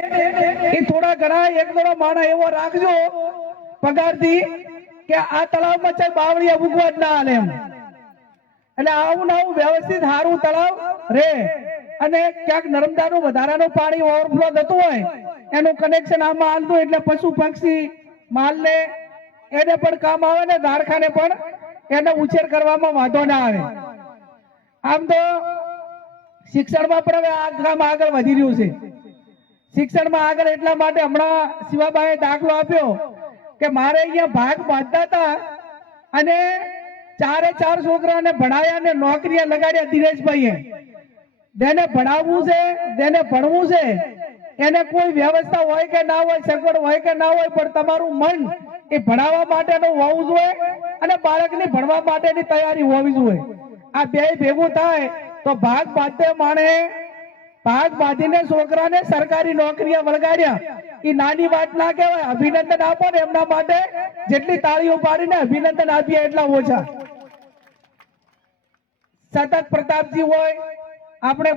એ થોડા ઘણા એક દોડો માણા એવો રાખજો પગારથી કે આ તળાવમાં ચાલ બાવળિયા ઉગવા જ ના હાલે એમ. એટલે આવું ને આવું વ્યવસ્થિત સારું તળાવ રે અને ક્યાંક નર્મદાનું વધારાનું પાણી ઓવરફ્લો થતું હોય એનું કનેક્શન આમાં હાલતું એટલે પશુ પક્ષી માલને એને પણ કામ આવે ને ઝાડખાને પણ એને ઉછેર કરવામાં વાંધો ના આવે. આમ તો શિક્ષણમાં પણ હવે આ કામ આગળ વધી રહ્યું છે. શિક્ષણમાં આગળ એટલા માટે હમણાં શિવાબાએ દાખલો આપ્યો કે મારે અહીંયા ભાગ બાંધતા હતા અને 4 છોકરાને ભણાયા ને નોકરીએ લગાડ્યા દિનેશભાઈએ. જેને ભણાવવું છે જેને ભણવું છે એને કોઈ વ્યવસ્થા હોય કે ના હોય, સગવડ હોય કે ના હોય, પણ તમારું મન એ ભણાવવા માટેનું હોવું જોઈએ અને બાળકની ભણવા માટેની તૈયારી હોવી જોઈએ. આ બે ભેગું થાય તો ભાગ બાંધે માણે ભાગ બાંધીને છોકરાને સરકારી નોકરીએ વળગાડ્યા એ નાની વાત ના કહેવાય. અભિનંદન આપો ને એમના માટે. જેટલી તાળીઓ પાડીને અભિનંદન આપીએ એટલા ઓછા. સતત પ્રતાપજી હોય આપણે